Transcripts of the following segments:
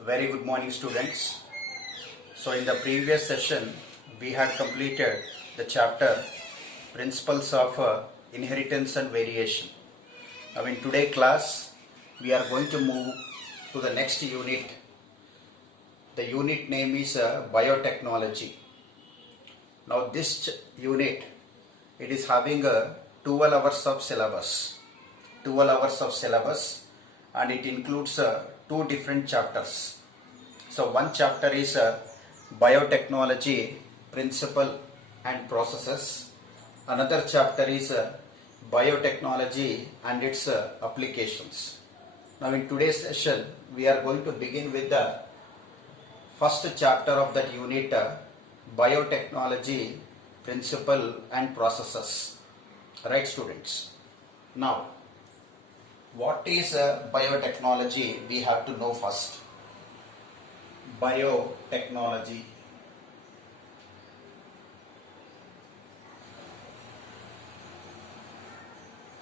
Very good morning, students. So, in the previous session, we had completed the chapter Principles of Inheritance and Variation. Now, in today's class, we are going to move to the next unit. The unit name is Biotechnology. Now, this unit, it is having 12 hours of syllabus. 12 hours of syllabus, and it includes two different chapters. So one chapter is biotechnology principle and processes. Another chapter is biotechnology and its applications. Now in today's session we are going to begin with the first chapter of that unit, biotechnology principle and processes. Right, students? Now what is biotechnology? We have to know first. Biotechnology.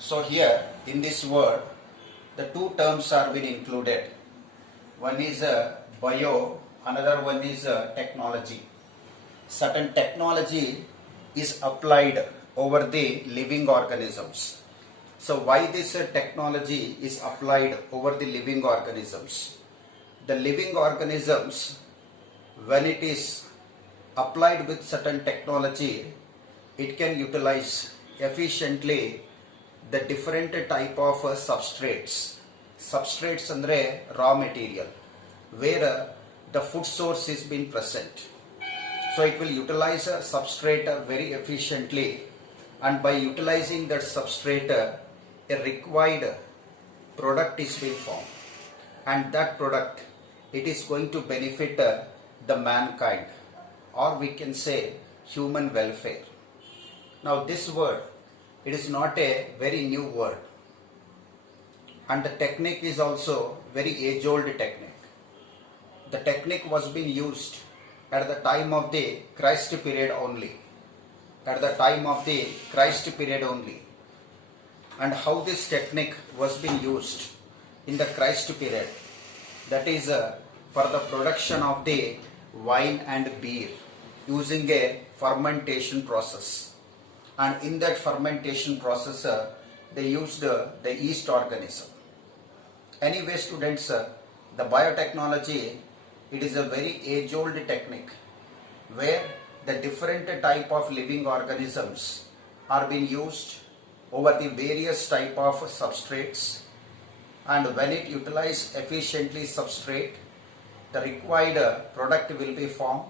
So here in this word, the two terms are been included. One is bio, another one is technology. Certain technology is applied over the living organisms. So why this technology is applied over the living organisms? The living organisms, when it is applied with certain technology, it can utilize efficiently the different type of substrates. Substrates andre raw material, where the food source is being present. So it will utilize a substrate very efficiently, and by utilizing that substrate, a required product is being formed, and that product, it is going to benefit the mankind, or we can say human welfare. Now this word, it is not a very new word, and the technique is also very age old technique. The technique was being used at the time of the Christ period only. At the time of the Christ period only. And how this technique was being used in the Christ period, that is for the production of the wine and beer using a fermentation process. And in that fermentation process, they used the yeast organism. Anyway, students, the biotechnology, it is a very age-old technique where the different type of living organisms are being used over the various type of substrates, and when it utilizes efficiently substrate, the required product will be formed,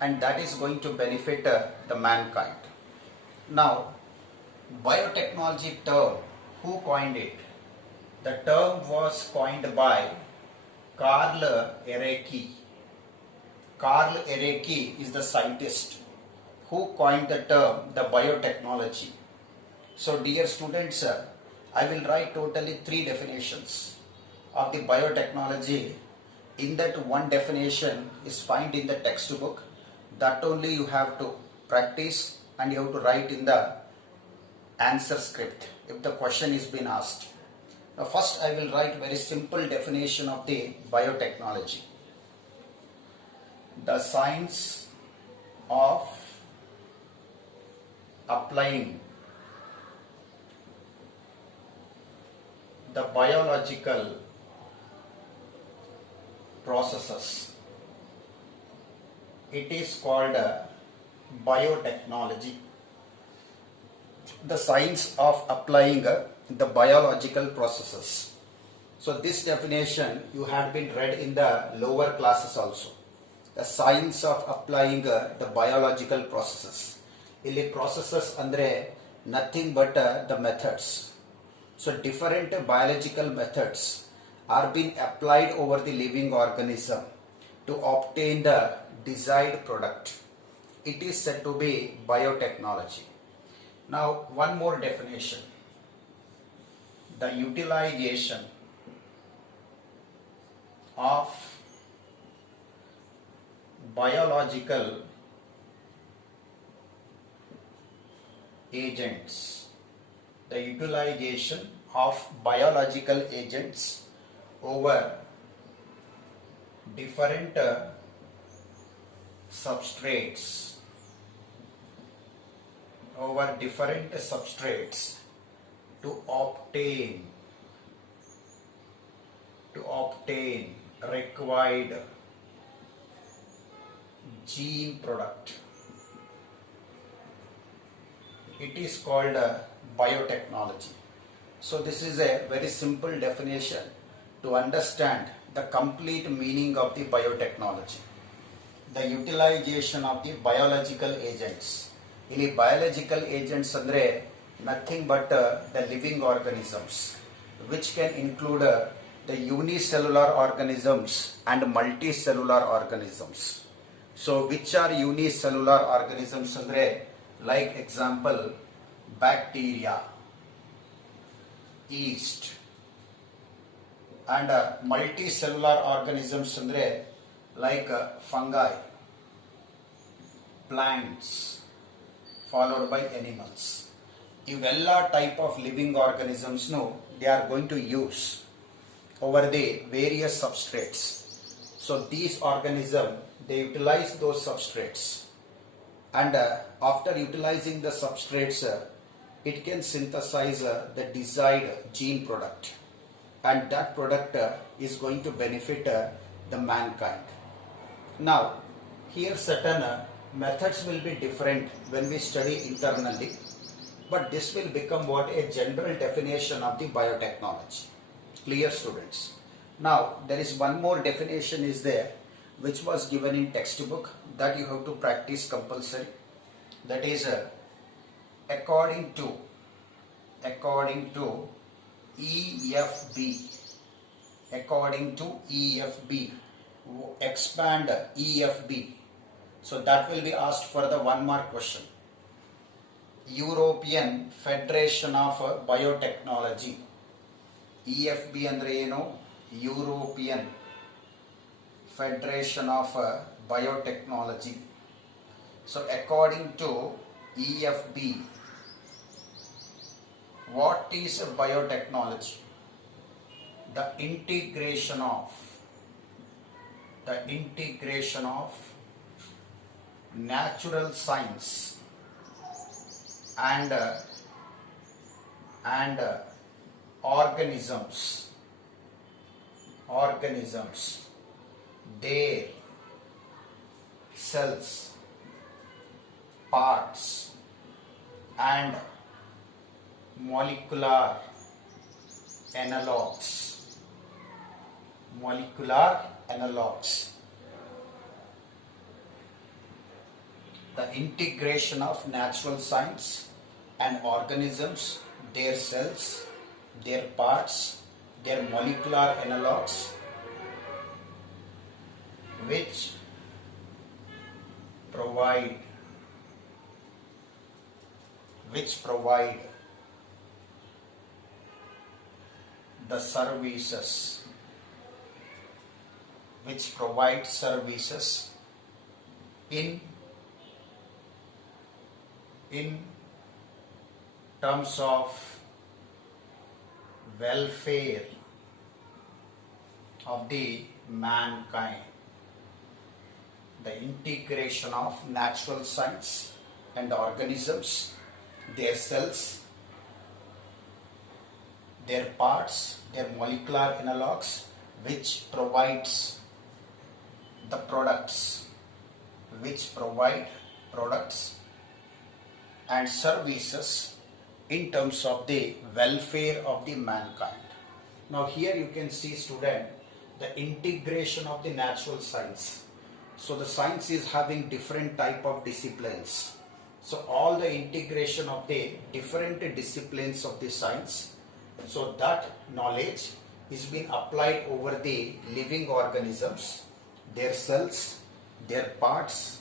and that is going to benefit the mankind. Now, biotechnology term, who coined it? The term was coined by Carl Ereky. Carl Ereky is the scientist who coined the term the biotechnology. So dear students, I will write totally 3 definitions of the biotechnology. In that one definition is found in the textbook. That only you have to practice, and you have to write in the answer script if the question is being asked. Now first I will write very simple definition of the biotechnology. The science of applying the biological processes. It is called biotechnology. The science of applying the biological processes. So this definition you had been read in the lower classes also. The science of applying the biological processes. Illi processes andre nothing but the methods. So different biological methods are being applied over the living organism to obtain the desired product. It is said to be biotechnology. Now one more definition. The utilization of biological agents. The utilization of biological agents over different substrates over different substrates to obtain required gene product. It is called biotechnology. So this is a very simple definition to understand the complete meaning of the biotechnology. The utilization of the biological agents. ಇಲ್ಲಿ biological agents ಅಂದ್ರೆ nothing but the living organisms, which can include the unicellular organisms and multicellular organisms. So which are unicellular organisms andre, like example bacteria, yeast, and multicellular organisms andre like fungi, plants, followed by animals. Ivella type of living organisms they are going to use over the various substrates. So these organisms, they utilize those substrates, and after utilizing the substrates, it can synthesize the desired gene product, and that product is going to benefit the mankind. Now here certain methods will be different when we study internally, but this will become what a general definition of the biotechnology. Clear, students? Now there is one more definition is there, which was given in textbook, that you have to practice compulsory. That is according to EFB. According to EFB, expand EFB. So that will be asked for the 1 mark question. European Federation of Biotechnology. EFB andre eno? European Federation of Biotechnology. So according to EFB, what is biotechnology? The integration of natural science and organisms, their cells, parts, and molecular analogues. The integration of natural science and organisms, their cells, their parts, their molecular analogues, which provide the services, in terms of welfare of the mankind. The integration of natural science and organisms, their cells, their parts, their molecular analogues, which provides the products, and services in terms of the welfare of the mankind. Now here you can see, student, the integration of the natural science. So the science is having different type of disciplines. So all the integration of the different disciplines of the science, so that knowledge is being applied over the living organisms, their cells, their parts,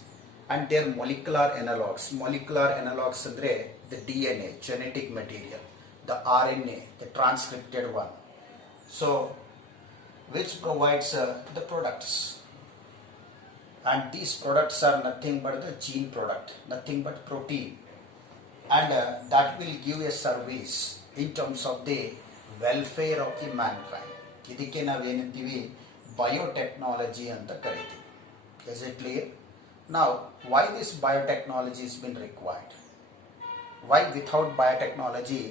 and their molecular analogues. Molecular analogues andre the DNA, genetic material, the RNA, the transcripted one. So which provides the products, and these products are nothing but the gene product, nothing but protein, and that will give a service in terms of the welfare of the mankind. ಇದಕ್ಕೆ ನಾವೇನಂತೀವಿ biotechnology ಅಂತ ಕರಿತೀವಿ. Is it clear? Now, why this biotechnology has been required? Why without biotechnology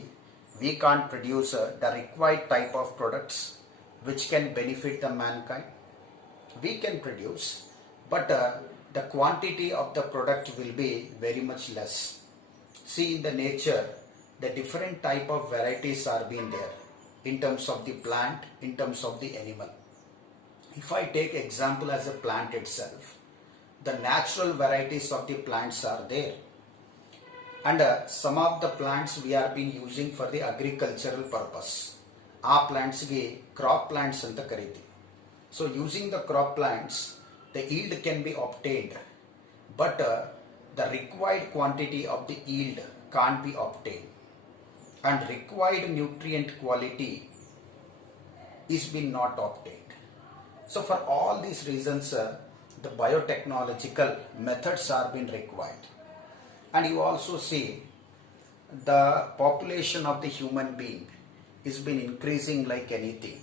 we can't produce the required type of products which can benefit the mankind? We can produce, but the quantity of the product will be very much less. See, in the nature, the different type of varieties are being there in terms of the plant, in terms of the animal. If I take example as a plant itself, the natural varieties of the plants are there, and some of the plants we are been using for the agricultural purpose. Our plants ge crop plants anta kariti. So using the crop plants, the yield can be obtained, but the required quantity of the yield can't be obtained, and required nutrient quality is been not obtained. So for all these reasons, the biotechnological methods are being required. And you also see the population of the human being is been increasing like anything.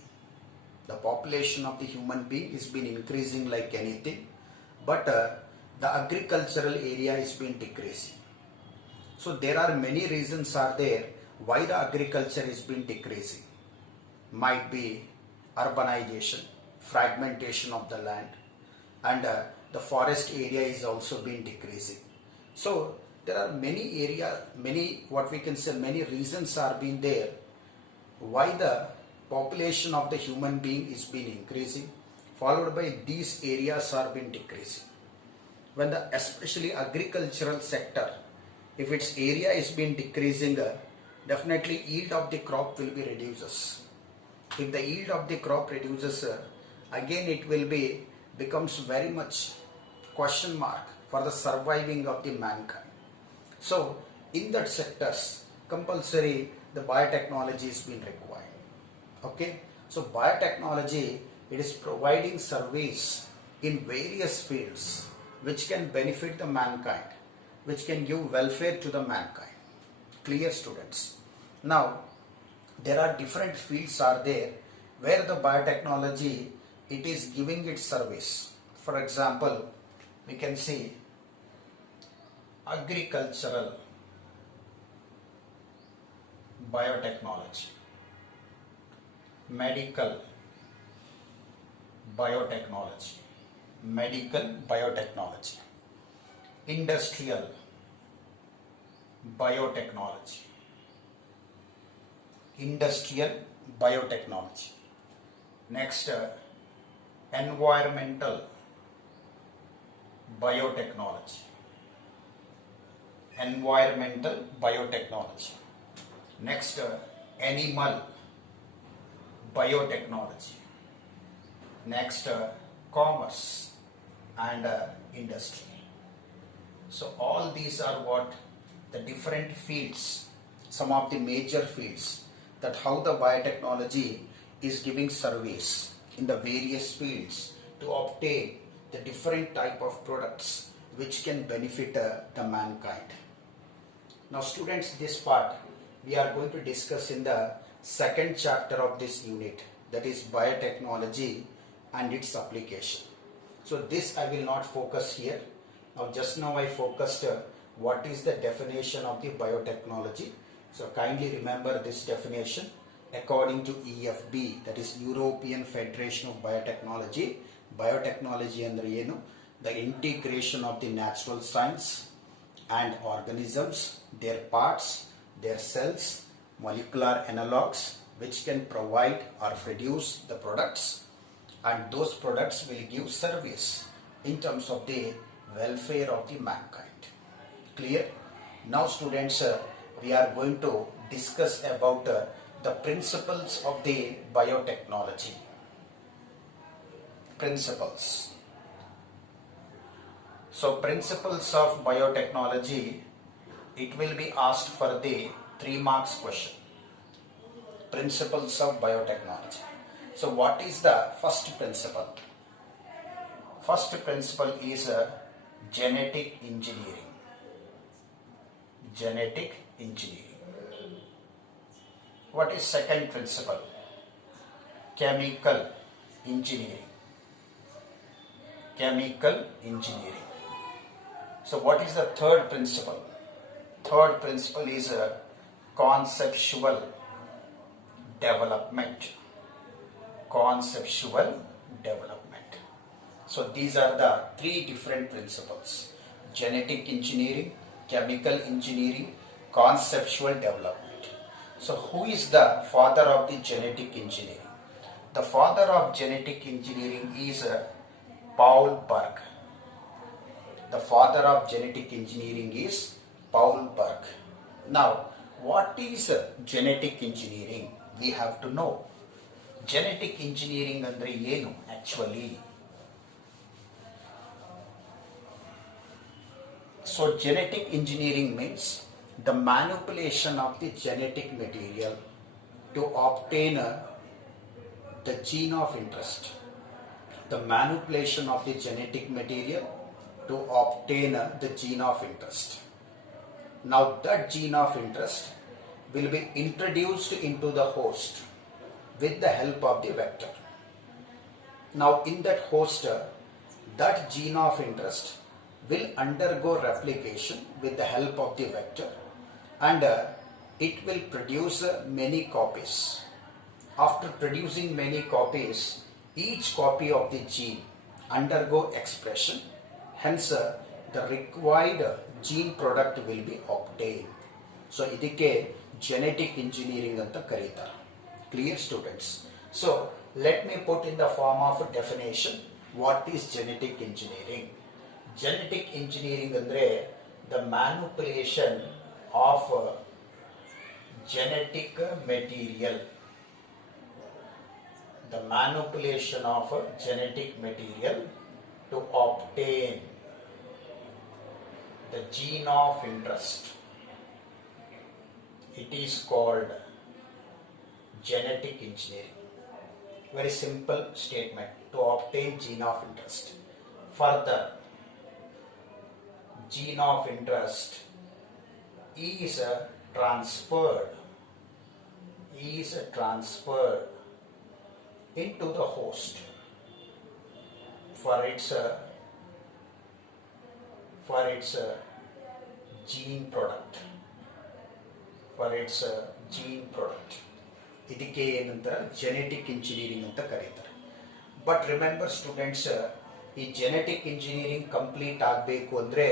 The population of the human being is been increasing like anything, but the agricultural area is been decreasing. So there are many reasons are there why the agriculture is been decreasing. Might be urbanization, fragmentation of the land, and the forest area is also been decreasing. So there are many reasons are being there why the population of the human being is been increasing, followed by these areas are been decreasing. When the especially agricultural sector, if its area is been decreasing, definitely yield of the crop will be reduces. If the yield of the crop reduces, again it will be becomes very much question mark for the surviving of the mankind. So in that sectors, compulsory the biotechnology is being required. Okay, so biotechnology, it is providing service in various fields which can benefit the mankind, which can give welfare to the mankind. Clear, students? Now there are different fields are there where the biotechnology it is giving its service. For example, we can see agricultural biotechnology, medical biotechnology, industrial biotechnology, next environmental biotechnology, next animal biotechnology, next commerce and industry. So all these are what the different fields, some of the major fields, that how the biotechnology is giving service in the various fields to obtain the different type of products which can benefit the mankind. Now students, this part we are going to discuss in the second chapter of this unit, that is biotechnology and its application. So this I will not focus here. Now just now I focused what is the definition of the biotechnology. So kindly remember this definition according to EFB, that is European Federation of Biotechnology. Biotechnology andre enu? The integration of the natural science and organisms, their parts, their cells, molecular analogues which can provide or produce the products, and those products will give service in terms of the welfare of the mankind. Clear? Now students, we are going to discuss about the principles of the biotechnology. Principles. So principles of biotechnology, it will be asked for the 3 marks question. Principles of biotechnology. So what is the first principle? First principle is genetic engineering. What is second principle? Chemical engineering. chemical engineering. So what is the third principle? Third principle is a conceptual development. Conceptual development. So these are the three different principles: genetic engineering, chemical engineering, conceptual development. So who is the father of the genetic engineering? The father of genetic engineering is Paul Berg. The father of genetic engineering is Paul Berg. Now, what is genetic engineering? We have to know. Genetic engineering andre ಏನು actually? So genetic engineering means the manipulation of the genetic material to obtain the gene of interest. The manipulation of the genetic material to obtain the gene of interest. Now that gene of interest will be introduced into the host with the help of the vector. Now in that host, that gene of interest will undergo replication with the help of the vector, and it will produce many copies. After producing many copies, each copy of the gene undergo expression, hence the required gene product will be obtained. So ಇದಕ್ಕೆ genetic engineering ಅಂತ ಕರೀತಾರೆ. Clear students? So let me put in the form of a definition what is genetic engineering. Genetic engineering andre the manipulation of genetic material. The manipulation of genetic material to obtain the gene of interest. It is called genetic engineering. Very simple statement, to obtain gene of interest. Further, gene of interest is transferred into the host for its gene product. ಇದಕ್ಕೆ ಏನಂತ genetic engineering ಅಂತ ಕರೀತಾರೆ. But remember students, ಈ genetic engineering complete ಆಗಬೇಕು ಅಂದರೆ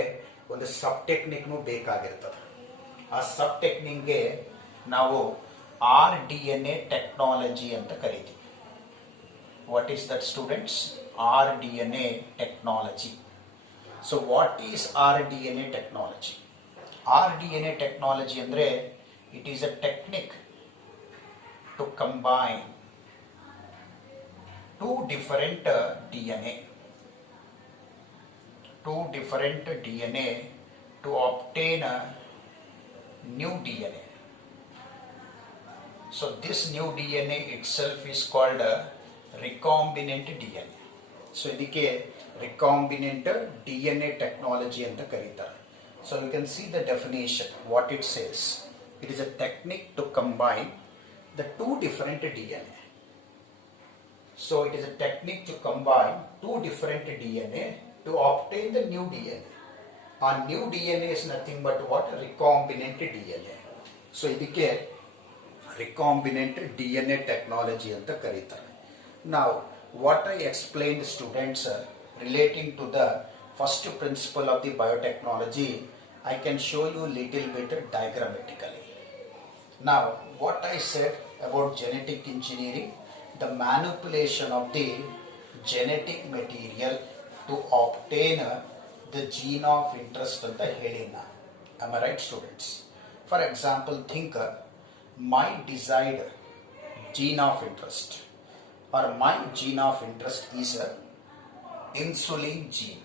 ಒಂದು ಸಬ್ ಟೆಕ್ನಿಕ್ನೂ ಬೇಕಾಗಿರ್ತದೆ. ಆ ಸಬ್ ಟೆಕ್ನಿಕ್ಗೆ ನಾವು RDNA ಟೆಕ್ನಾಲಜಿ ಅಂತ ಕರಿತೀವಿ. What is that students? RDNA technology. So what is RDNA technology? RDNA technology ಅಂದರೆ it is a technique to combine two different DNA to obtain a new DNA. So this new DNA itself is called a recombinant DNA. So ಇದಕ್ಕೆ recombinant DNA technology ಅಂತ ಕರೀತಾರೆ. So you can see the definition, what it says. It is a technique to combine the two different DNA. So it is a technique to combine two different DNA to obtain the new DNA. Our new DNA is nothing but what? Recombinant DNA. So ಇದಕ್ಕೆ recombinant DNA technology ಅಂತ ಕರೀತಾರೆ. Now what I explained students relating to the first principle of the biotechnology, I can show you little bit diagrammatically. Now what I said about genetic engineering, the manipulation of the genetic material to obtain the gene of interest anta helina. Am I right students? For example, think my desired gene of interest, or my gene of interest is a insulin gene.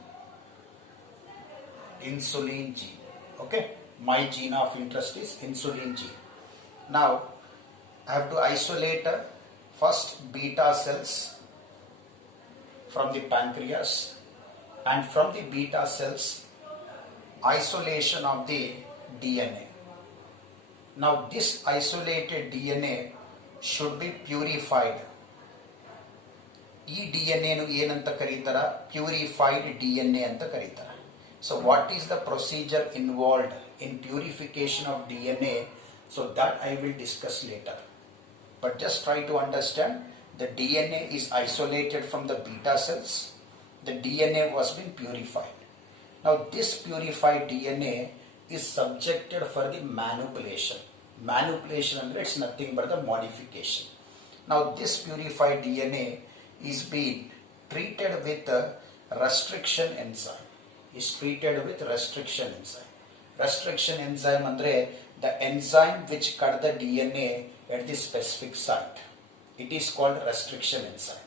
Okay, my gene of interest is insulin gene. Now I have to isolate first beta cells from the pancreas, and from the beta cells isolation of the DNA. Now this isolated DNA should be purified ಈ D N ಎನು ಏನಂತ ಕರೀತಾರ? Purified D N A ಅಂತ ಕರೀತಾರೆ. So what is the procedure involved in purification of D N A? So that I will discuss later. But just try to understand the DNA is isolated from the beta cells. The DNA was been purified. Now this purified DNA is subjected for the manipulation. Manipulation under it's nothing but the modification. Now this purified DNA is being treated with a restriction enzyme. Is treated with restriction enzyme. Restriction enzyme andre the enzyme which cut the DNA at the specific site. It is called restriction enzyme.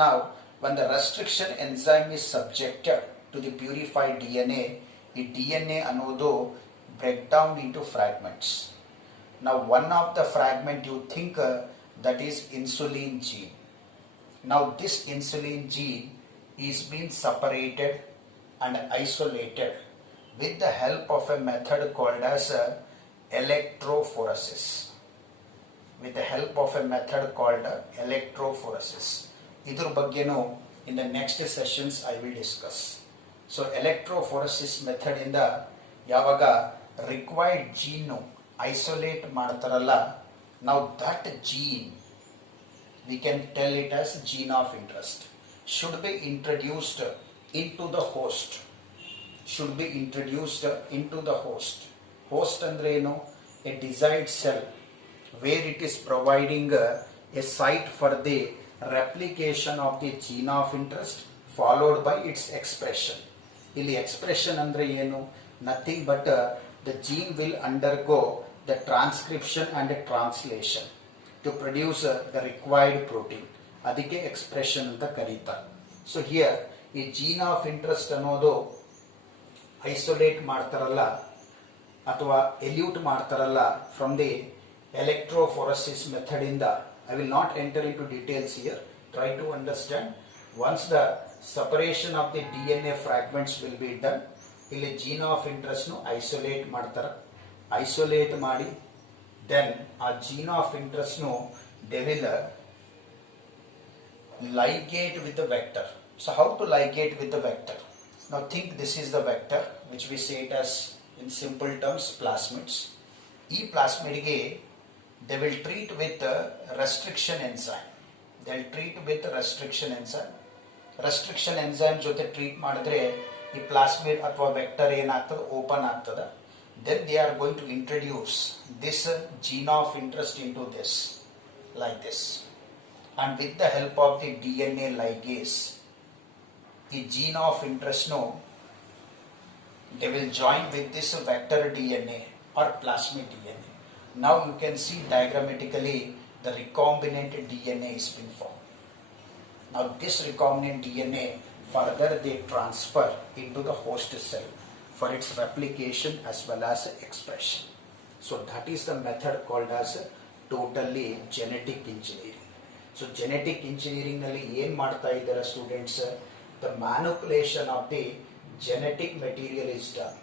Now, when the restriction enzyme is subjected to the purified DNA, the DNA anodo break down into fragments. Now, one of the fragment you think that is insulin gene. Now, this insulin gene is being separated and isolated with the help of a method called as electrophoresis. With the help of a method called electrophoresis. Idur baggenu in the next sessions I will discuss. So electrophoresis method inda yavaga required gene isolate ಮಾಡ್ತಾರಲ್ಲ, now that gene we can tell it as gene of interest should be introduced into the host. Should be introduced into the host. Host andre enu? A desired cell where it is providing a site for the replication of the gene of interest followed by its expression. Illi expression andre enu? Nothing but the gene will undergo the transcription and the translation to produce the required protein. Adike expression anta karita. So here ಈ gene of interest ಅನ್ನೋದು isolate ಮಾಡ್ತಾರಲ್ಲ ಅಥವಾ elute ಮಾಡ್ತಾರಲ್ಲ from the electrophoresis method inda. I will not enter into details here. Try to understand. Once the separation of the DNA fragments will be done, ಇಲ್ಲಿ gene of interest nu isolate ಮಾಡ್ತಾರ. Isolate ಮಾಡಿ then ಆ gene of interest nu they will ligate with the vector. So how to ligate with the vector? Now think this is the vector which we say it as in simple terms plasmids. ಈ plasmidಗೆ they will treat with restriction enzyme. They will treat with restriction enzyme. Restriction enzyme ಜೊತೆ treat ಮಾಡಿದ್ರೆ ಈ plasmid ಅಥವಾ vector ಏನಾಗ್ತದೆ? Open ಆಗ್ತದೆ. Then they are going to introduce this gene of interest into this like this, and with the help of the DNA ligase, the gene of interest no they will join with this vector DNA or plasmid DNA. Now you can see diagrammatically the recombinant DNA is being formed. Now this recombinant DNA further they transfer into the host cell for its replication as well as expression. So that is the method called as totally genetic engineering. So genetic engineering nalli ಏನು ಮಾಡ್ತಾ ಇದ್ದಾರೆ students? The manipulation of the genetic material is done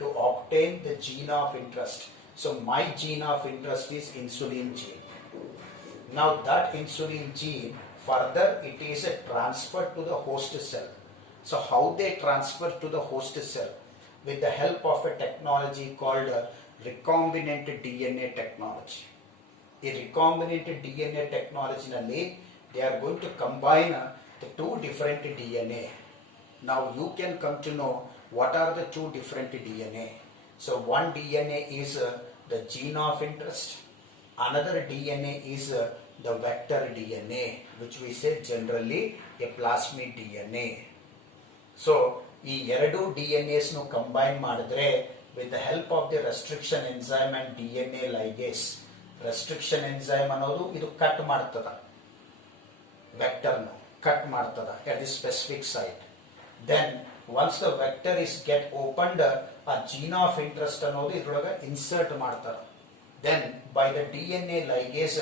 to obtain the gene of interest. So my gene of interest is insulin gene. Now that insulin gene further it is transferred to the host cell. So how they transfer to the host cell? With the help of a technology called recombinant DNA technology. The recombinant DNA technology nalli they are going to combine the two different DNA. Now you can come to know what are the two different DNA. So one DNA is the gene of interest, another DNA is the vector DNA, which we say generally a plasmid DNA. So ಈ ಎರಡು DNAs ನು combine ಮಾಡಿದ್ರೆ with the help of the restriction enzyme and DNA ligase. Restriction enzyme ಅನ್ನೋದು ಇದು cut ಮಾಡ್ತದ, vector ನು cut ಮಾಡ್ತದ at the specific site. Then once the vector is get opened, a gene of interest ಅನ್ನೋದು ಇದರೊಳಗೆ insert ಮಾಡ್ತಾರೆ. Then by the DNA ligase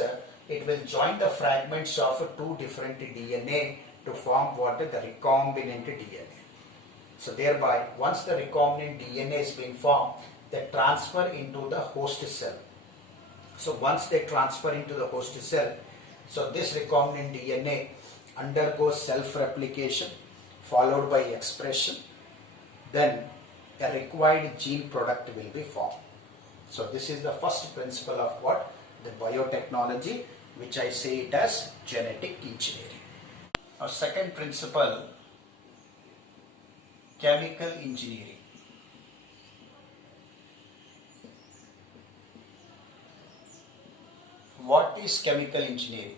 it will join the fragments of two different DNA to form what is the recombinant DNA. So thereby once the recombinant DNA is being formed, they transfer into the host cell. So once they transfer into the host cell, so this recombinant DNA undergoes self-replication followed by expression, then a required gene product will be formed. So this is the first principle of what? The biotechnology, which I say it as genetic engineering. Our second principle, chemical engineering. What is chemical engineering?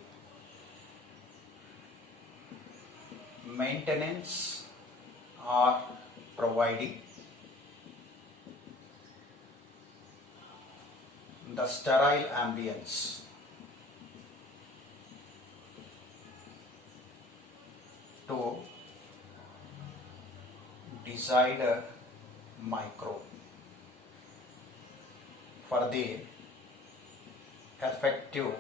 Maintenance or providing the sterile ambience to desired microbe for the effective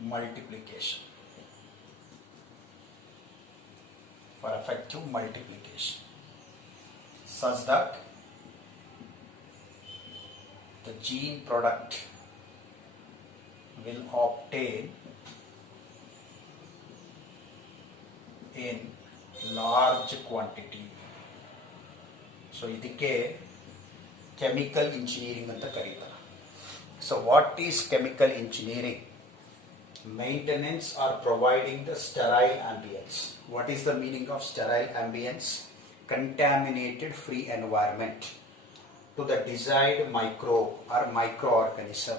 multiplication. Such that the gene product will obtain in large quantity. So ಇದಕ್ಕೆ chemical engineering ಅಂತ ಕರೀತಾರೆ. So what is chemical engineering? Maintenance or providing the sterile ambience. What is the meaning of sterile ambience? Contaminated free environment to the desired microbe or microorganism.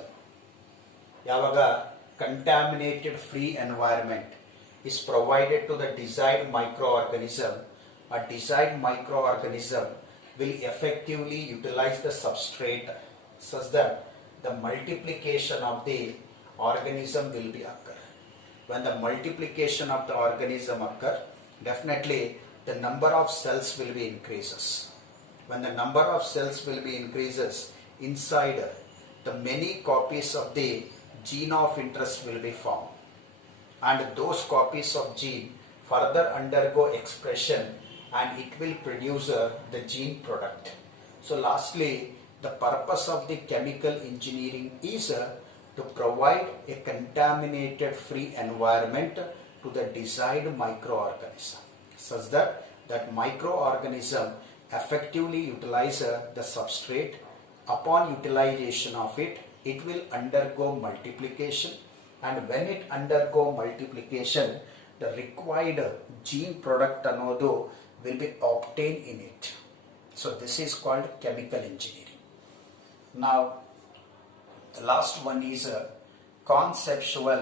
ಯಾವಾಗ contaminated free environment is provided to the desired microorganism, a desired microorganism will effectively utilize the substrate such that the multiplication of the organism will be occur. When the multiplication of the organism occur, definitely the number of cells will be increases. When the number of cells will be increases, inside the many copies of the gene of interest will be formed, and those copies of gene further undergo expression and it will produce the gene product. So lastly, the purpose of the chemical engineering is to provide a contaminated free environment to the desired microorganism such that that microorganism effectively utilize the substrate. Upon utilization of it, it will undergo multiplication, and when it undergo multiplication, the required gene product ಅನ್ನೋದು will be obtained in it. So this is called chemical engineering. Now the last one is conceptual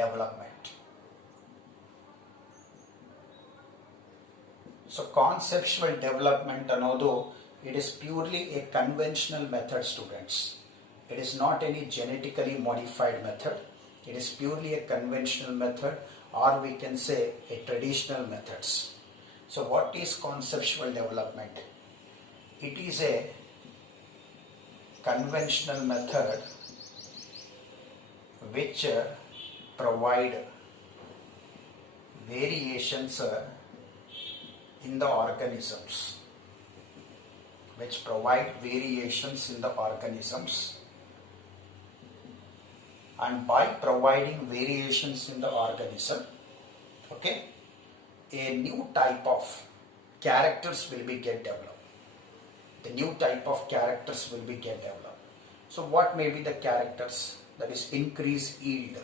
development. So conceptual development ಅನ್ನೋದು it is purely a conventional method, students. It is not any genetically modified method. It is purely a conventional method, or we can say a traditional methods. So what is conceptual development? It is a conventional method which provide variations in the organisms. And by providing variations in the organism, okay, a new type of characters will be get developed. The new type of characters will be get developed. So what may be the characters? That is increased yield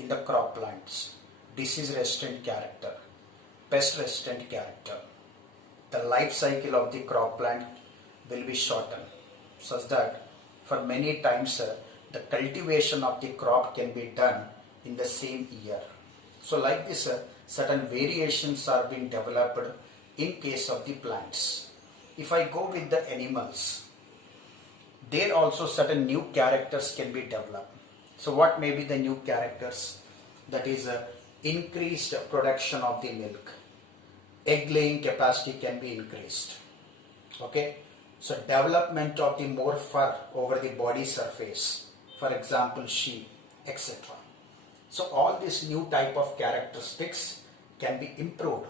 in the crop plants, disease resistant character, pest resistant character. The life cycle of the crop plant will be shortened such that for many times the cultivation of the crop can be done in the same year. So like this, certain variations are being developed in case of the plants. If I go with the animals, there also certain new characters can be developed. So what may be the new characters? That is increased production of the milk. Egg laying capacity can be increased. Okay, so development of the more fur over the body surface, for example sheep, etc. So all these new type of characteristics can be improved,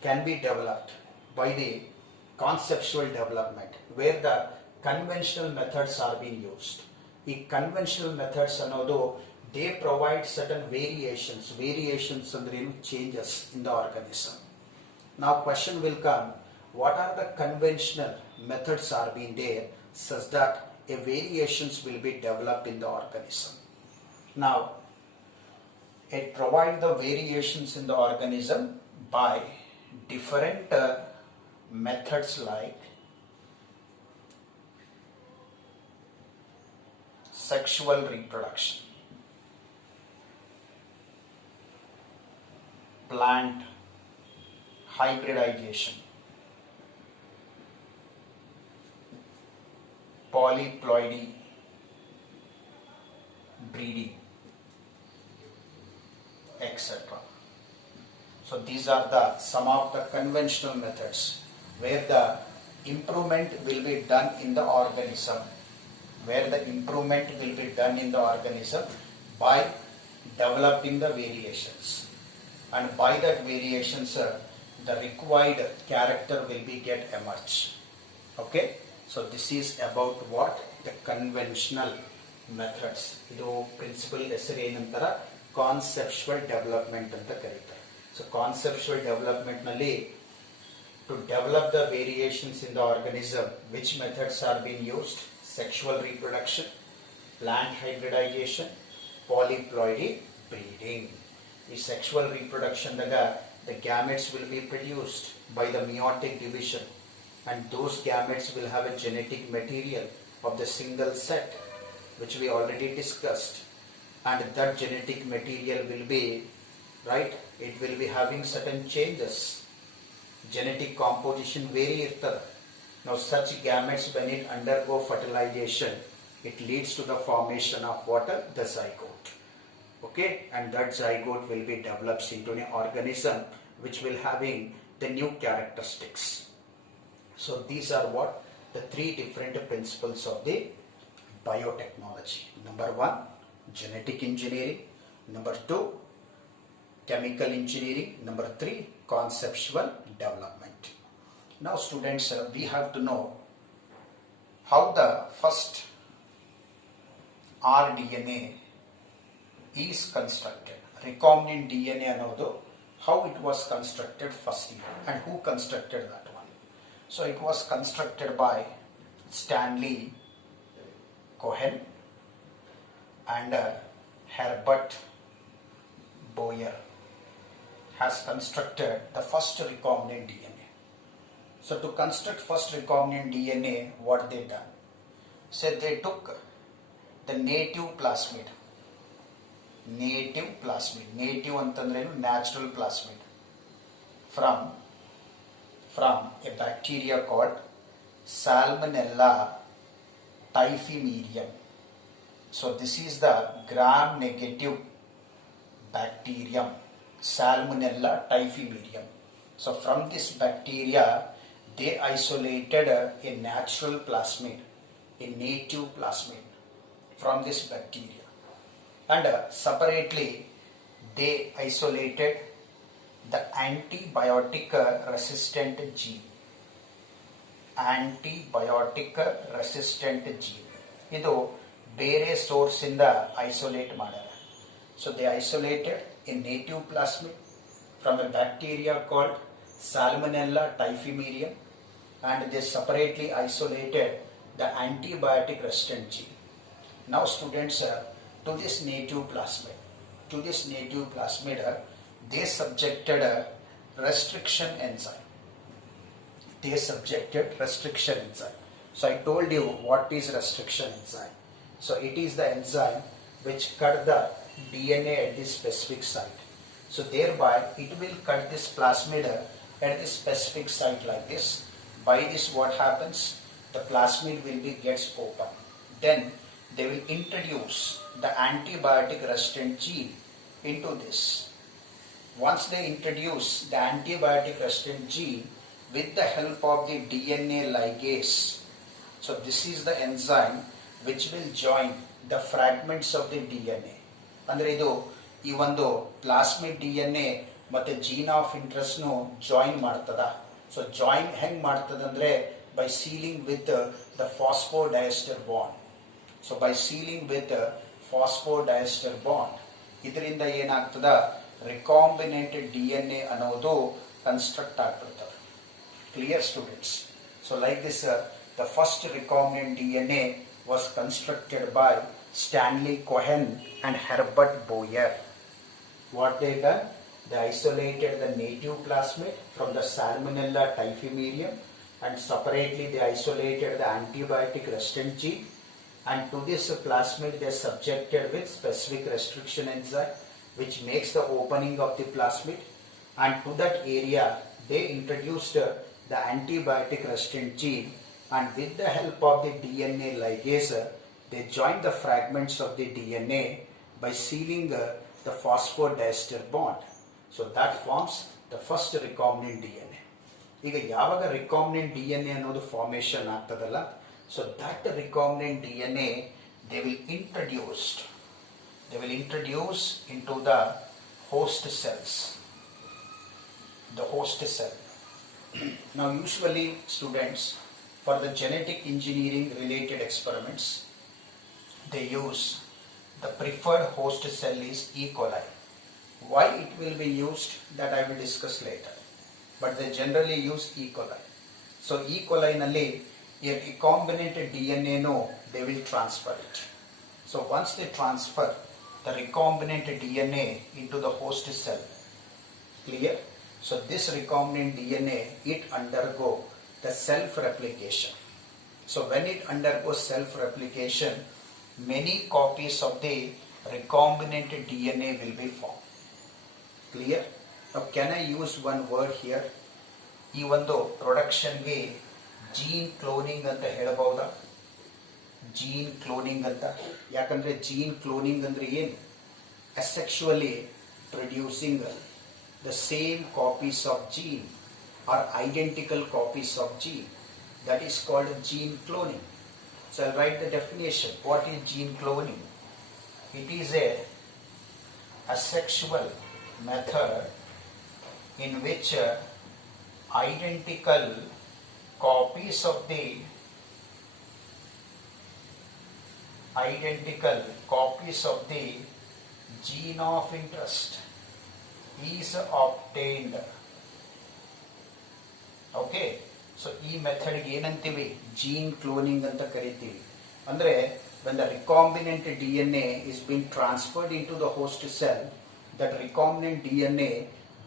can be developed by the conceptual development, where the conventional methods are being used. ಈ conventional methods ಅನ್ನೋದು they provide certain variations ಅಂದ್ರೆ ಏನು, changes in the organism. Now question will come, what are the conventional methods are being there such that a variations will be developed in the organism. Now it provide the variations in the organism by different methods like sexual reproduction, plant hybridization, polyploidy breeding, etc. So these are some of the conventional methods where the improvement will be done in the organism, by developing the variations, and by that variations the required character will be get emerge. Okay, so this is about what the conventional methods. Idu principal ಹೆಸರು ಏನಂತಾರ, conceptual development ಅಂತ ಕರೀತಾರೆ. So conceptual development ನಲ್ಲಿ to develop the variations in the organism, which methods are being used? Sexual reproduction, plant hybridization, polyploidy breeding. In sexual reproduction the gametes will be produced by the meiotic division, and those gametes will have a genetic material of the single set, which we already discussed, and that genetic material will be, right, it will be having certain changes. Genetic composition vary irtada. Now such gametes, when it undergo fertilization, it leads to the formation of what? The zygote. Okay, and that zygote will be developed into an organism which will having the new characteristics. So these are what the three different principles of the biotechnology. Number 1, genetic engineering. Number 2, chemical engineering. Number 3, conceptual development. Now students, we have to know how the first rDNA is constructed. Recombinant DNA ಅನ್ನೋದು how it was constructed firstly, and who constructed that one. So it was constructed by Stanley Cohen and Herbert Boyer has constructed the first recombinant DNA. So to construct first recombinant DNA, what they done? So they took the native plasmid. Native ಅಂತಂದ್ರೆ natural plasmid from a bacteria called Salmonella typhimurium. So this is the gram-negative bacterium, Salmonella typhimurium. So from this bacteria, they isolated a natural plasmid, a native plasmid from this bacteria. And separately, they isolated the antibiotic resistant gene. ಇದು ಬೇರೆ source ಇಂದ isolate ಮಾಡ್ಯಾರ. So they isolated a native plasmid from a bacteria called Salmonella typhimurium, and they separately isolated the antibiotic resistant gene. Now students, to this native plasmid, they subjected a restriction enzyme. So I told you what is restriction enzyme. So it is the enzyme which cut the DNA at this specific site. So thereby it will cut this plasmid at this specific site like this. By this what happens? The plasmid will be gets open. Then they will introduce the antibiotic resistant gene into this. Once they introduce the antibiotic resistant gene with the help of the DNA ligase, so this is the enzyme which will join the fragments of the DNA. ಅಂದ್ರೆ ಇದು ಈ ಒಂದು plasmid DNA ಮತ್ತೆ gene of interest ನು join ಮಾಡ್ತದ. So join ಹೆಂಗ್ ಮಾಡ್ತದಂದ್ರೆ by sealing with the phosphodiester bond. So by sealing with a phosphodiester bond, ಇದರಿಂದ ಏನಾಗ್ತದ ರಿಕಾಂಬಿನೆಂಟ್ DNA ಅನ್ನೋದು ಕನ್ಸ್ಟ್ರಕ್ಟ್ ಆಗ್ಬಿಡ್ತದೆ. Clear, students? So like this, the first recombinant DNA was constructed by Stanley Cohen and Herbert Boyer. What they done? They isolated the native plasmid from the Salmonella typhimurium, and separately they isolated the antibiotic resistant gene, and to this plasmid they subjected with specific restriction enzyme which makes the opening of the plasmid, and to that area they introduced the antibiotic resistant gene, and with the help of the DNA ligase they joined the fragments of the DNA by sealing the phosphodiester bond. So that forms the first recombinant DNA. ಈಗ ಯಾವಾಗ recombinant DNA ಅನ್ನೋದು formation ಆಗ್ತದಲ್ಲ, so that recombinant DNA they will introduce into the host cells, the host cell. Now usually students, for the genetic engineering related experiments, they use the preferred host cell is E. coli. Why it will be used, that I will discuss later, but they generally use E. coli. So E. coli nalli a recombinant DNA no they will transfer it. So once they transfer the recombinant DNA into the host cell, clear? So this recombinant DNA, it undergo the self replication. So when it undergoes self replication, many copies of the recombinant DNA will be formed. Clear? Now can I use one word here? ಈ ಒಂದು ಪ್ರೊಡಕ್ಷನ್ಗೆ gene cloning ಅಂತ ಹೇಳಬಹುದಾ? Gene cloning ಅಂತ. ಯಾಕಂದ್ರೆ gene cloning ಅಂದ್ರೆ ಏನು? asexually producing the same copies of gene or identical copies of gene. That is called gene cloning. So I'll write the definition. What is gene cloning? It is a asexual method in which identical copies of the gene of interest is obtained. Okay, so ಈ method ಏನಂತೀವಿ? Gene cloning ಅಂತ ಕರಿತೀವಿ. ಅಂದ್ರೆ when the recombinant DNA is being transferred into the host cell, that recombinant DNA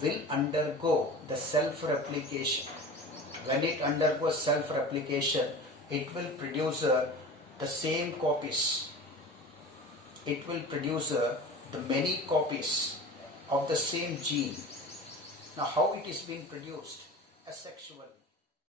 will undergo the self-replication. When it undergoes self-replication, it will produce the same copies. It will produce the many copies of the same gene. Now how it is being produced? Asexually.